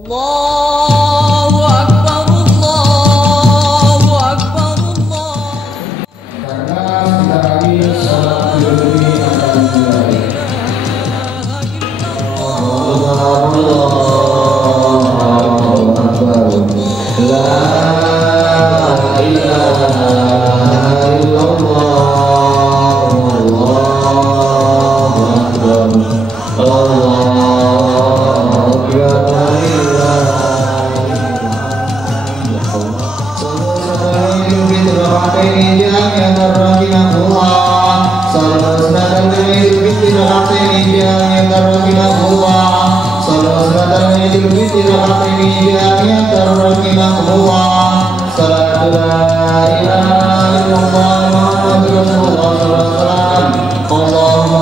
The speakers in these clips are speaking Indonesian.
Allahu Akbar, Allahu Akbar, Allah. Karena kita lagi salat berdiri akan dimulai. Allahu Akbar. La ilaha illallah. Allahu Akbar. Allahu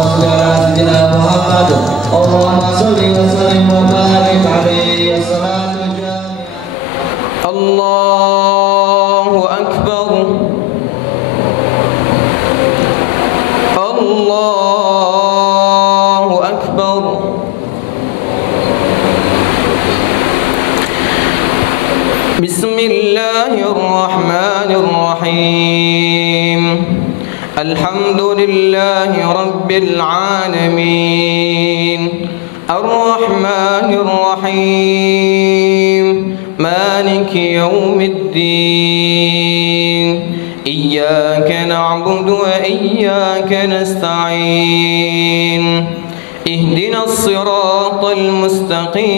Akbar. Allahu Akbar. Allahu Akbar. Bismillahirrahmanirrahim. Alhamdulillahi Rabbil alamin. Ar-Rahmanir Rahim. Maliki yawmiddin. Iyyaka na'budu wa iyyaka nasta'in. Ihdinas siratal mustaqim.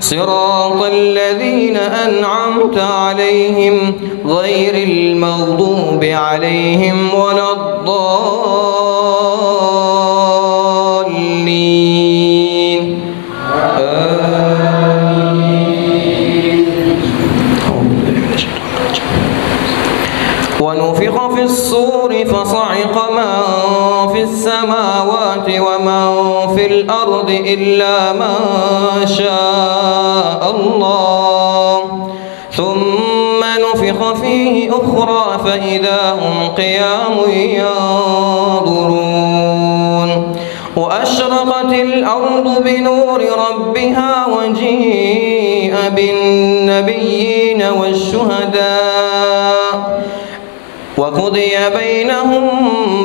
Siratal ladzina an'amta 'alaihim ghairil maghdubi 'alaihim waladdallin. ونفخ في الصور فصعق من في السماوات ومن في الأرض إلا من شاء الله ثم نفخ فيه أخرى فإذا هم قيام ينظرون وأشرقت الأرض بنور ربها وجيء بالنبيين والشهداء وقضي بينهم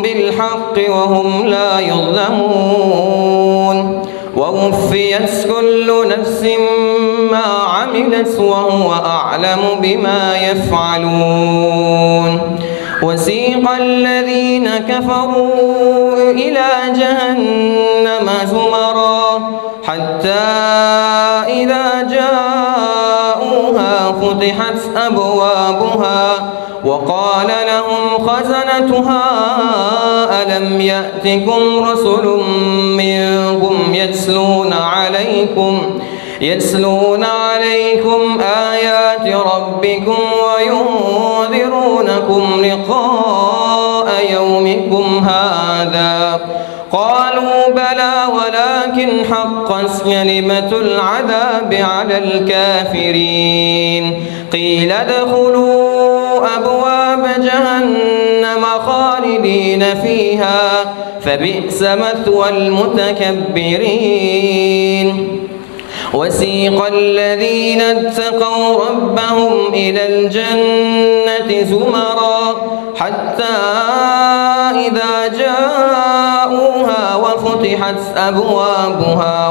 بالحق وهم لا يظلمون ووفيت كل نفس ما عملت وهو أعلم بما يفعلون وسيق الذين كفروا إلى جهنم زمرا حتى إذا جاءوها فتحت أبوابها وقال لهم خزنتها ألم يأتكم رسل منكم يتلون عليكم آيات ربكم وينذرونكم لقاء يومكم هذا قالوا بلى ولكن حقت كلمة العذاب على الكافرين قيل ادخلوا أبواب جهنم خالدين فيها فبئس مثوى المتكبرين وسيق الذين اتقوا ربهم إلى الجنة زمرا حتى إذا جاءوها وفتحت أبوابها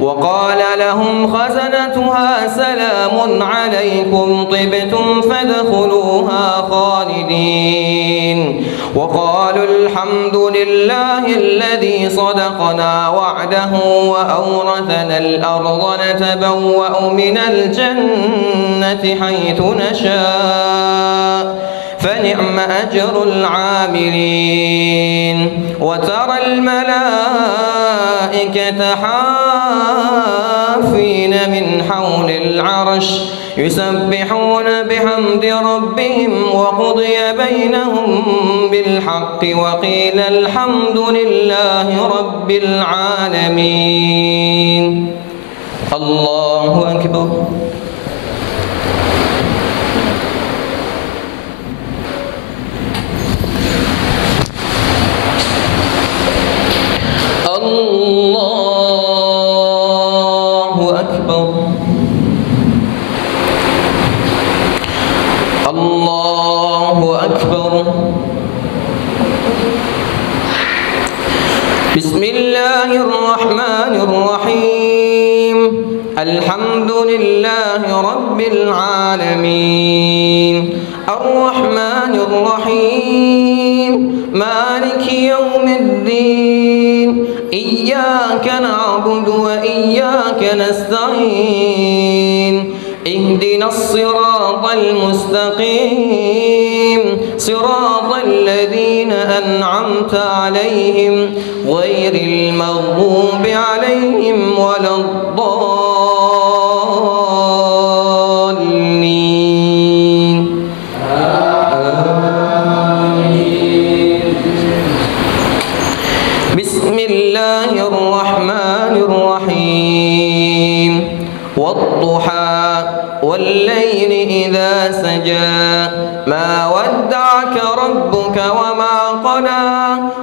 وقال لهم خزنتها سلام عليكم طبتم فادخلوها خالدين وقالوا الحمد لله الذي صدقنا وعده وأورثنا الأرض نتبوأ من الجنة حيث نشاء فنعم أجر العاملين وترى الملائكة حافين من حول العرش يسبحون بحمد ربهم وقضي بينهم بالحق وقيل الحمد لله رب العالمين. الله أكبر. الله بسم الله الرحمن الرحيم الحمد لله رب العالمين الرحمن الرحيم مالك يوم الدين إياك نعبد وإياك نستعين اهدنا الصراط المستقيم صراط الذين أنعمت عليهم غير المغضوب عليهم ولا الضالين آمين. بسم الله الرحمن الرحيم والضحى والليل إذا سجى ما ودعك ربك وما قلى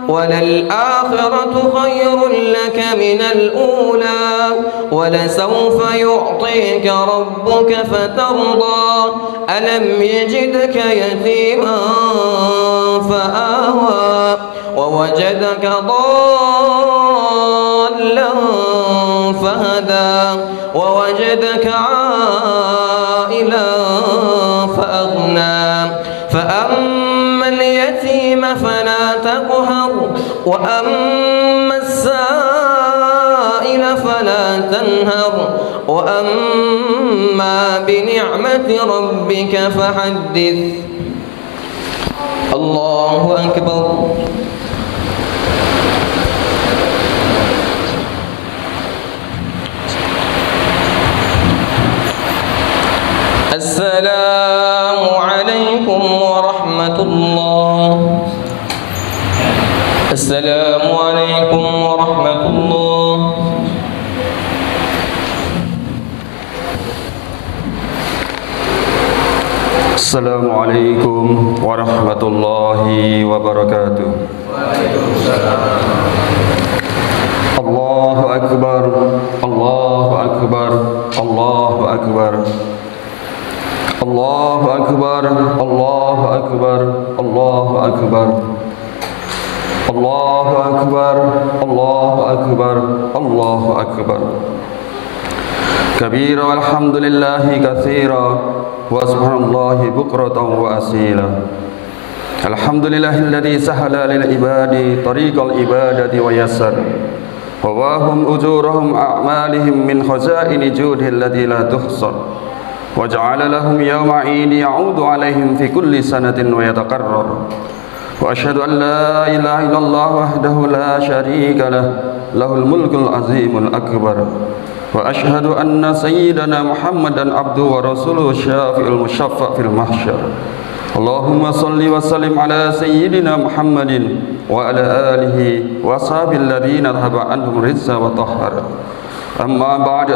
وللآخرة خير لك من الأولى ولسوف يعطيك ربك فترضى ألم يجدك يتيما فآوى ووجدك ضالا فهدى ووجدك عائلا فأغنى فأما اليتيم فلا تقهر وأما السائل فلا تنهر وأما بنعمة ربك فحدث. الله أكبر. السلام عليكم ورحمة الله. السلام عليكم ورحمة الله. السلام عليكم ورحمة الله وبركاته. الله أكبر الله أكبر الله أكبر الله أكبر الله أكبر الله أكبر الله أكبر الله أكبر الله أكبر كبيرا والحمد لله كثيرا وسبحان الله بكرة وأصيلا. الحمد لله الذي سهل للعباد طريق العبادة ويسر وواهم أجورهم أعمالهم من خزائن جوده الذي لا تحصى وجعل لهم يوم عيد يعود عليهم في كل سنة ويتقرر. وأشهد أن لا إله إلا الله وحده لا شريك له له الملك العظيم الأكبر. وأشهد أن سيدنا محمدا عبده ورسوله الشافع المشفع في المحشر. اللهم صل وسلم على سيدنا محمد وعلى آله وأصحابه الذين ذهب عنهم الرجس وطهر. أما بعد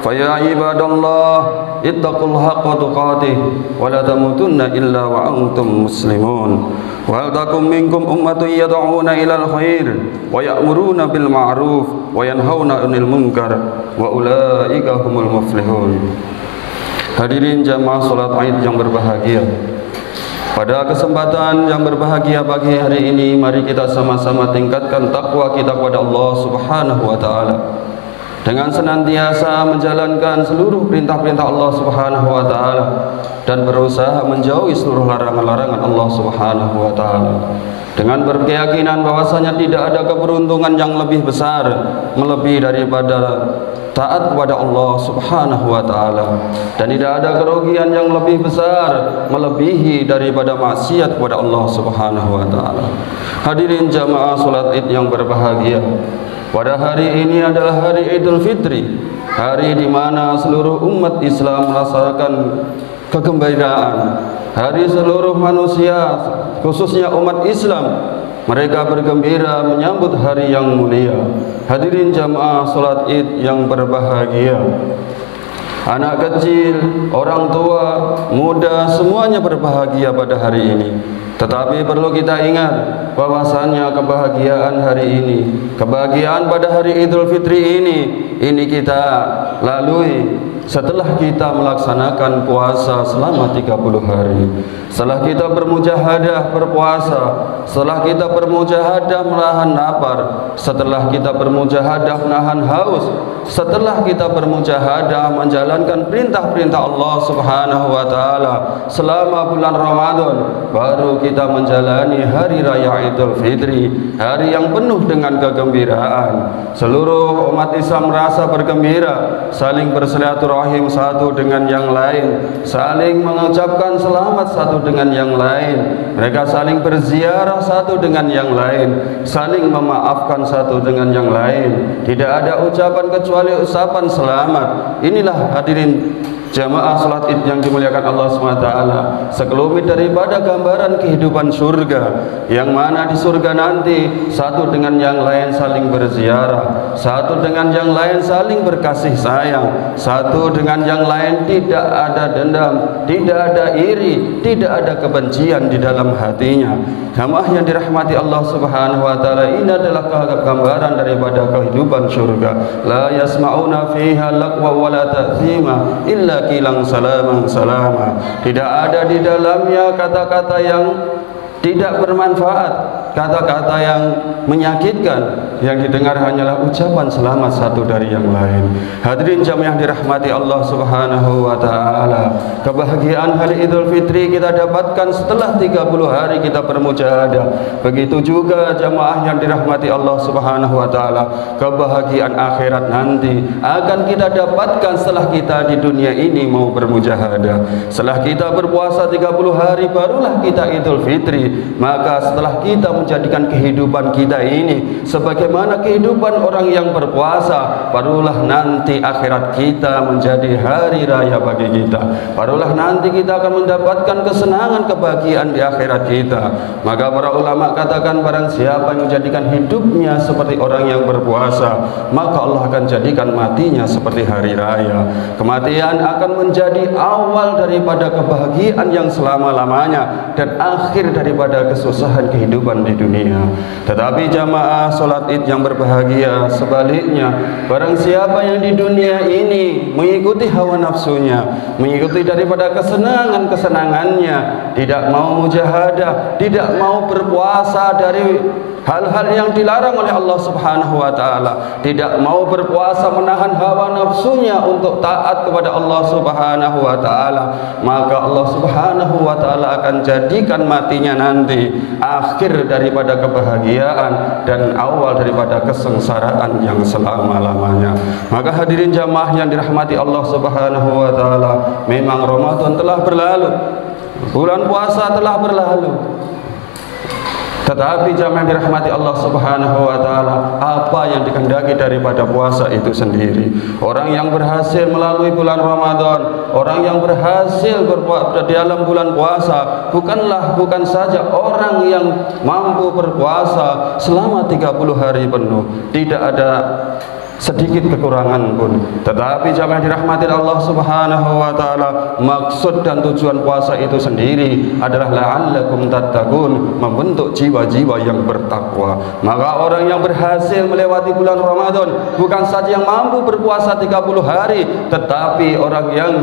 فيا عباد الله اتقوا الحق تقاته ولا تموتن إلا وأنتم مسلمون. ولتكن منكم أمة يدعون إلى الخير ويأمرون بالمعروف وينهون عن المنكر وأولئك هم المفلحون. Hadirin jamaah salat Id yang berbahagia. Pada kesempatan yang berbahagia pagi hari ini, mari kita sama-sama tingkatkan takwa kita kepada Allah Subhanahu wa taala dengan senantiasa menjalankan seluruh perintah-perintah Allah Subhanahu wa taala dan berusaha menjauhi seluruh larangan-larangan Allah Subhanahu wa taala. Dengan berkeyakinan bahwasanya tidak ada keberuntungan yang lebih besar melebihi daripada taat kepada Allah Subhanahu wa taala, dan tidak ada kerugian yang lebih besar melebihi daripada maksiat kepada Allah Subhanahu wa taala. Hadirin jamaah salat Id yang berbahagia. Pada hari ini adalah hari Idul Fitri, hari di mana seluruh umat Islam merasakan kegembiraan. Hari seluruh manusia, khususnya umat Islam, mereka bergembira menyambut hari yang mulia. Hadirin jamaah salat Id yang berbahagia. Anak kecil, orang tua, muda, semuanya berbahagia pada hari ini. Tetapi perlu kita ingat bahwasannya kebahagiaan hari ini, kebahagiaan pada hari Idul Fitri ini kita lalui setelah kita melaksanakan puasa selama 30 hari, setelah kita bermujahadah berpuasa, setelah kita bermujahadah menahan lapar, setelah kita bermujahadah menahan haus, setelah kita bermujahadah menjalankan perintah-perintah Allah Subhanahu wa taala selama bulan Ramadan, baru kita menjalani hari raya Idul Fitri, hari yang penuh dengan kegembiraan. Seluruh umat Islam merasa bergembira, saling bersilaturahim satu dengan yang lain, saling mengucapkan selamat satu dengan yang lain. Mereka saling berziarah satu dengan yang lain, saling memaafkan satu dengan yang lain. Tidak ada ucapan kecuali ucapan selamat. Inilah hadirin jamaah salat Id yang dimuliakan Allah SWT, sekelumit daripada gambaran kehidupan surga, yang mana di surga nanti satu dengan yang lain saling berziarah, satu dengan yang lain saling berkasih sayang, satu dengan yang lain tidak ada dendam, tidak ada iri, tidak ada kebencian di dalam hatinya. Jamaah yang dirahmati Allah Subhanahu wa taala, ini adalah gambaran daripada kehidupan surga. La yasma'una fiha laqwa wa la ta'thima illa kilang salaman salama. Tidak ada di dalamnya kata-kata yang tidak bermanfaat, kata-kata yang menyakitkan. Yang didengar hanyalah ucapan selamat satu dari yang lain. Hadirin jamaah yang dirahmati Allah Subhanahu wa taala, kebahagiaan hari Idul Fitri kita dapatkan setelah 30 hari kita bermujahadah. Begitu juga jamaah yang dirahmati Allah Subhanahu wa taala, kebahagiaan akhirat nanti akan kita dapatkan setelah kita di dunia ini mau bermujahadah. Setelah kita berpuasa 30 hari barulah kita Idul Fitri. Maka setelah kita menjadikan kehidupan kita ini sebagaimana kehidupan orang yang berpuasa, barulah nanti akhirat kita menjadi hari raya bagi kita. Barulah nanti kita akan mendapatkan kesenangan, kebahagiaan di akhirat kita. Maka para ulama katakan, barang siapa yang menjadikan hidupnya seperti orang yang berpuasa, maka Allah akan jadikan matinya seperti hari raya. Kematian akan menjadi awal daripada kebahagiaan yang selama-lamanya dan akhir daripada kesusahan kehidupan di dunia. Tetapi jamaah salat Id yang berbahagia, sebaliknya, barang siapa yang di dunia ini mengikuti hawa nafsunya, mengikuti daripada kesenangan-kesenangannya, tidak mau mujahadah, tidak mau berpuasa dari hal-hal yang dilarang oleh Allah Subhanahu wa taala, tidak mau berpuasa menahan hawa nafsunya untuk taat kepada Allah Subhanahu wa taala, maka Allah Subhanahu wa taala akan jadikan matinya nanti akhir daripada kebahagiaan dan awal daripada kesengsaraan yang selama-lamanya. Maka hadirin jamaah yang dirahmati Allah Subhanahu wa taala, memang Ramadan telah berlalu, bulan puasa telah berlalu, tetapi jamaah dirahmati Allah Subhanahu wa taala, apa yang dikehendaki daripada puasa itu sendiri. Orang yang berhasil melalui bulan Ramadan, orang yang berhasil berpuasa di dalam bulan puasa, bukan saja orang yang mampu berpuasa selama 30 hari penuh, tidak ada sedikit kekurangan pun. Tetapi jamaah dirahmati Allah Subhanahu wa taala, maksud dan tujuan puasa itu sendiri adalah la'allakum tattaqun, membentuk jiwa-jiwa yang bertakwa. Maka orang yang berhasil melewati bulan Ramadan bukan saja yang mampu berpuasa 30 hari, tetapi orang yang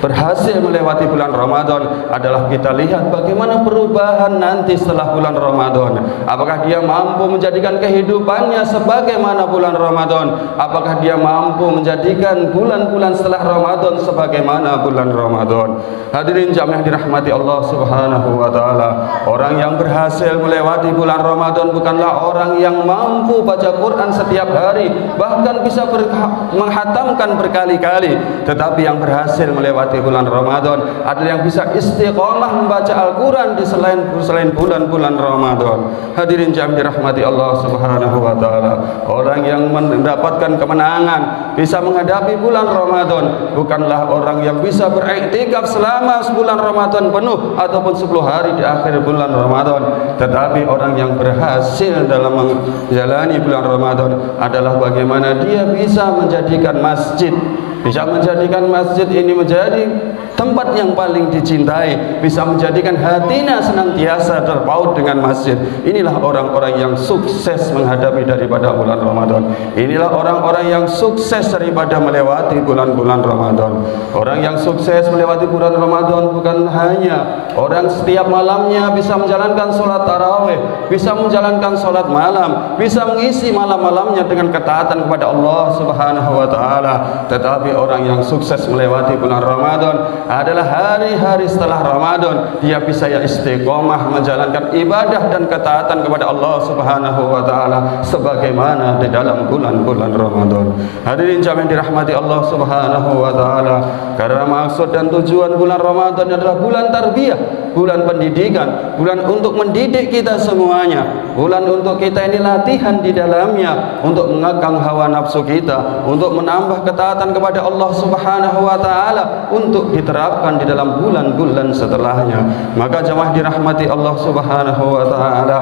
berhasil melewati bulan Ramadan adalah kita lihat bagaimana perubahan nanti setelah bulan Ramadan. Apakah dia mampu menjadikan kehidupannya sebagaimana bulan Ramadan? Apakah dia mampu menjadikan bulan-bulan setelah Ramadan sebagaimana bulan Ramadan? Hadirin jamaah dirahmati Allah Subhanahu wa taala, orang yang berhasil melewati bulan Ramadan bukanlah orang yang mampu baca Quran setiap hari, bahkan bisa menghatamkan berkali-kali, tetapi yang berhasil melewati bulan Ramadan adalah yang bisa istiqomah membaca Al-Quran di selain bulan-bulan Ramadan. Hadirin jamaah dirahmati Allah Subhanahu wa taala, orang yang mendapatkan kemenangan bisa menghadapi bulan Ramadan bukanlah orang yang bisa beriktikaf selama bulan Ramadan penuh ataupun 10 hari di akhir bulan Ramadan, tetapi orang yang berhasil dalam menjalani bulan Ramadan adalah bagaimana dia bisa menjadikan masjid ini menjadi tempat yang paling dicintai, bisa menjadikan hatinya senantiasa terpaut dengan masjid. Inilah orang-orang yang sukses menghadapi daripada bulan Ramadan. Inilah orang-orang yang sukses daripada melewati bulan-bulan Ramadan. Orang yang sukses melewati bulan Ramadan bukan hanya orang setiap malamnya bisa menjalankan sholat tarawih, bisa menjalankan sholat malam, bisa mengisi malam-malamnya dengan ketaatan kepada Allah Subhanahu wa Ta'ala, tetapi orang yang sukses melewati bulan Ramadan adalah hari-hari setelah Ramadan dia bisa istiqomah menjalankan ibadah dan ketaatan kepada Allah Subhanahu wa Ta'ala sebagaimana di dalam bulan-bulan Ramadan. Hadirin jamaah dirahmati Allah Subhanahu wa Ta'ala, karena maksud dan tujuan bulan Ramadan adalah bulan tarbiyah, bulan pendidikan, bulan untuk mendidik kita semuanya, bulan untuk kita ini latihan di dalamnya untuk mengekang hawa nafsu kita, untuk menambah ketaatan kepada Allah Subhanahu wa Ta'ala, untuk diterapkan di dalam bulan-bulan setelahnya. Maka jemaah dirahmati Allah Subhanahu wa Ta'ala,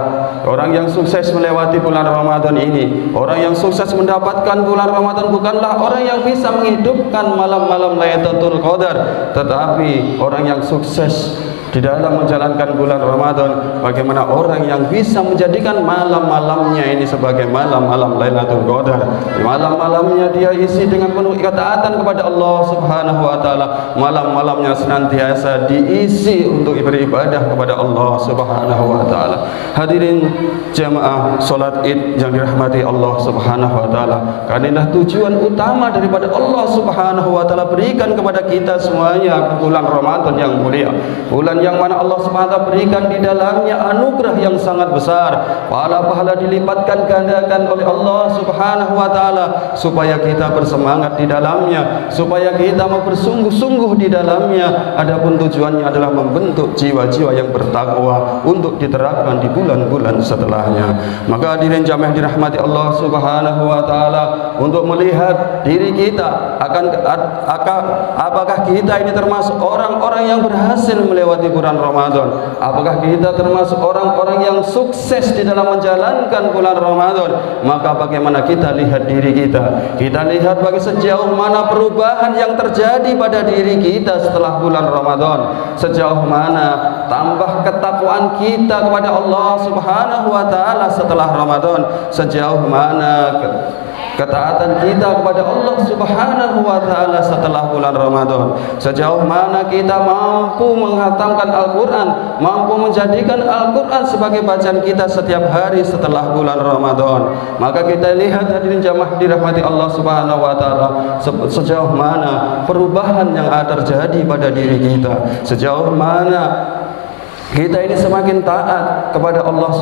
orang yang sukses melewati bulan Ramadan ini, orang yang sukses mendapatkan bulan Ramadan bukanlah orang yang bisa menghidupkan malam-malam Lailatul Qadar, tetapi orang yang sukses di dalam menjalankan bulan Ramadan bagaimana orang yang bisa menjadikan malam-malamnya ini sebagai malam-malam Lailatul Qadar. Malam-malamnya dia isi dengan penuh ketaatan kepada Allah Subhanahu wa Ta'ala, malam-malamnya senantiasa diisi untuk beribadah kepada Allah Subhanahu wa Ta'ala. Hadirin jamaah salat Id yang dirahmati Allah Subhanahu wa Ta'ala, karena tujuan utama daripada Allah Subhanahu wa Ta'ala berikan kepada kita semuanya bulan Ramadan yang mulia, bulan yang mana Allah SWT berikan di dalamnya anugerah yang sangat besar, pahala-pahala dilipatkan gandakan oleh Allah Subhanahu wa Ta'ala, supaya kita bersemangat di dalamnya, supaya kita mau bersungguh-sungguh di dalamnya. Adapun tujuannya adalah membentuk jiwa-jiwa yang bertakwa untuk diterapkan di bulan-bulan setelahnya. Maka hadirin jamaah dirahmati Allah Subhanahu wa Ta'ala, untuk melihat diri kita apakah kita ini termasuk orang-orang yang berhasil melewati bulan Ramadan, apakah kita termasuk orang-orang yang sukses di dalam menjalankan bulan Ramadan. Maka bagaimana kita lihat diri kita, kita lihat bagi sejauh mana perubahan yang terjadi pada diri kita setelah bulan Ramadan, sejauh mana tambah ketakwaan kita kepada Allah Subhanahu wa Ta'ala setelah Ramadan, sejauh mana ketaatan kita kepada Allah Subhanahu wa Ta'ala setelah bulan Ramadan, sejauh mana kita mampu menghatamkan Al-Quran, mampu menjadikan Al-Quran sebagai bacaan kita setiap hari setelah bulan Ramadan. Maka kita lihat hadirin jamaah dirahmati Allah Subhanahu wa Ta'ala, sejauh mana perubahan yang terjadi pada diri kita, sejauh mana kita ini semakin taat kepada Allah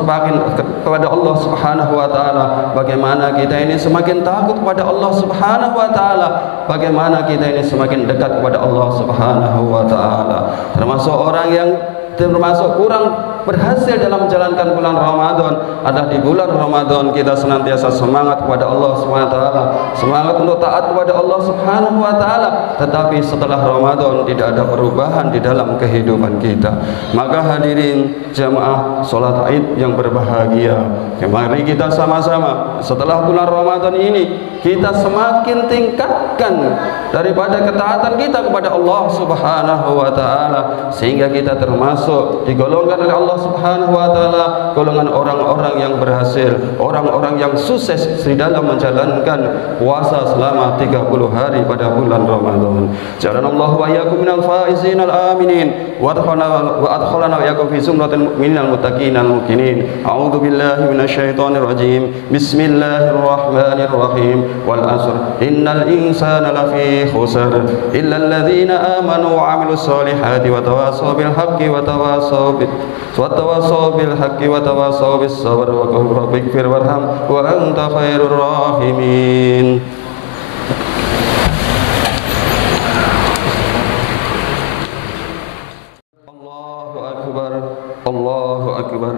Subhanahu wa Ta'ala, bagaimana kita ini semakin takut kepada Allah Subhanahu wa Ta'ala, bagaimana kita ini semakin dekat kepada Allah Subhanahu wa Ta'ala. Termasuk kurang berhasil dalam menjalankan bulan Ramadan adalah di bulan Ramadan kita senantiasa semangat kepada Allah Subhanahu wa Ta'ala, semangat untuk taat kepada Allah Subhanahu wa Ta'ala, tetapi setelah Ramadan tidak ada perubahan di dalam kehidupan kita. Maka hadirin jamaah salat Id yang berbahagia, mari kita sama-sama setelah bulan Ramadan ini kita semakin tingkatkan daripada ketaatan kita kepada Allah Subhanahu wa Ta'ala, sehingga kita termasuk digolongkan oleh Allah Subhanahu wa Ta'ala golongan orang-orang yang berhasil, orang-orang yang sukses di dalam menjalankan puasa selama 30 hari pada bulan Ramadan. Ja'alanallahu wa iyyakum minal faizin al-aminin wa adkhalana wa iyyakum fi zumratil mu'minin al-muttaqin al-muqinin. A'udzu billahi minasyaitonir rajim. Bismillahirrahmanirrahim. Wal asr innal insana lafi khusr illa alladhina amanu wa 'amilus solihati wa tawassaw bil haqqi wa tawassaw bil haqqi wa tawassaw bis sabr wa qul rabbighfir warham wa anta khairur rahimin. Allahu akbar, Allahu akbar.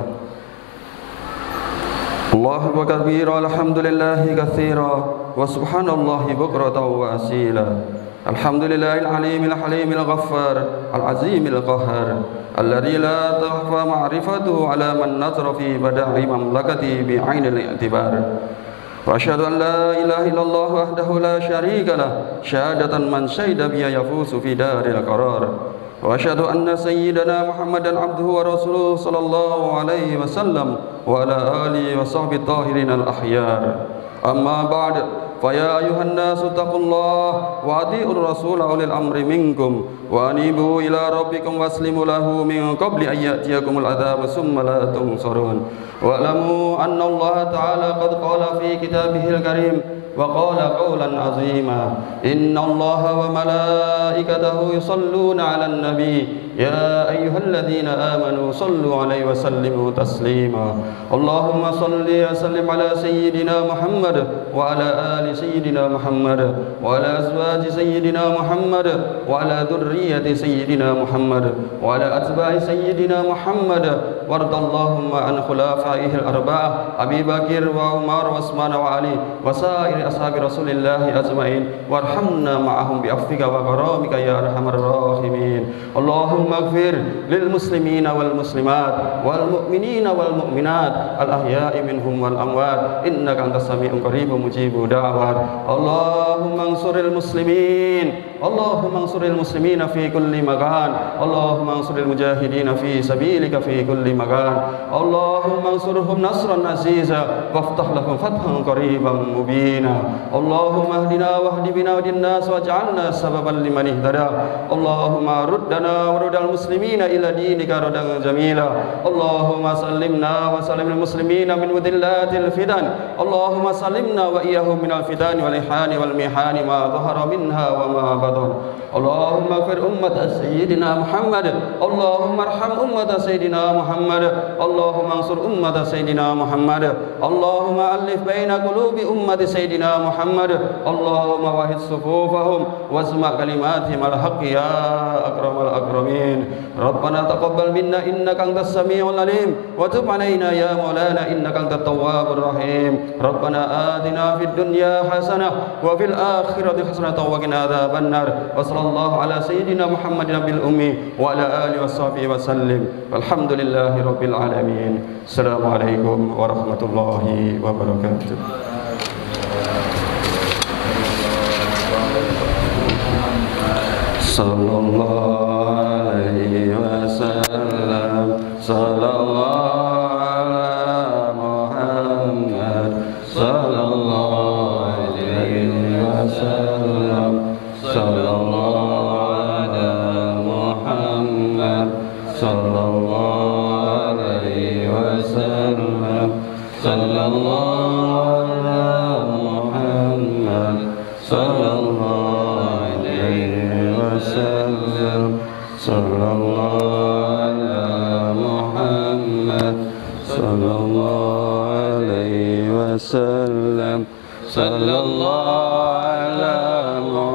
Allahu akbar kabira, alhamdulillahi katsira wa subhanallahi bukratan wa asila. Alhamdulillahil alimil halimil ghaffar al-azimil qahhar alladzi la takhfa ma'rifatuhu ala man nazara fi bada'i mamlakati bi'ainil i'tibar. وأشهد أن لا إله إلا الله وحده لا شريك له شهادة من شهد بها يفوز في دار القرار وأشهد أن سيدنا محمدا عبده ورسوله صلى الله عليه وسلم وعلى آله وصحبه الطاهرين الأخيار أما بعد فيا أيها الناس اتقوا الله وأطيعوا الرسول أولي الأمر منكم وأنيبوا إلى ربكم واسلموا له من قبل أن يأتيكم العذاب ثم لا تنصرون واعلموا أن الله تعالى قد قال في كتابه الكريم وقال قولا عظيما إن الله وملائكته يصلون على النبي يا أيها الذين آمنوا صلوا عليه وسلموا تسليما اللهم صل وسلم على سيدنا محمد وعلى آل سيدنا محمد وعلى أزواج سيدنا محمد وعلى ذرية سيدنا محمد وعلى أتباع سيدنا محمد وارض اللهم عن خلفائه الأربعة أبي بكر وعمر وعثمان وعلي وسائر أصحاب رسول الله أجمعين وارحمنا معهم بعفوك وكرامك يا أرحم الراحمين اللهم اغفر للمسلمين والمسلمات والمؤمنين والمؤمنات الأحياء منهم والأموات إنك أنت السميع القريب مجيب دعوات اللهم انصر المسلمين اللهم انصر المسلمين في كل مكان اللهم انصر المجاهدين في سبيلك في كل مكان اللهم انصرهم نصرا عزيزا وافتح لهم فتحا قريبا مبينا اللهم اهدنا واهد بنا واهد الناس واجعلنا سببا لمن اهتدى اللهم ردنا ورد المسلمين إلى دينك ردا جميلا اللهم سلمنا وسلم المسلمين من مذلات الفتن اللهم سلمنا وإياهم من الفتن والإحان والمحان ما ظهر منها وما بطن اللهم اغفر أمة سيدنا محمد اللهم ارحم أمة سيدنا محمد اللهم انصر أمة سيدنا محمد اللهم ألف بين قلوب أمة سيدنا محمد اللهم وحد صفوفهم واسمع كلماتهم الحق يا أكرم الأكرمين ربنا تقبل منا إنك أنت السميع العليم وتب علينا يا مولانا إنك أنت التواب الرحيم ربنا آتنا في الدنيا حسنة وفي الآخرة حسنة وقنا عذاب النار وصلى الله على سيدنا محمد نبي الأمي وعلى آله وصحبه وسلم والحمد لله رب العالمين السلام عليكم ورحمة الله وبركاته صلى الله عليه وسلم صلى الله على محمد صلى الله عليه وسلم صلى الله على محمد صلى الله عليه وسلم صلى الله على محمد صلى الله عليه وسلم صلى الله على محمد صلى الله عليه وسلم صلى الله على محمد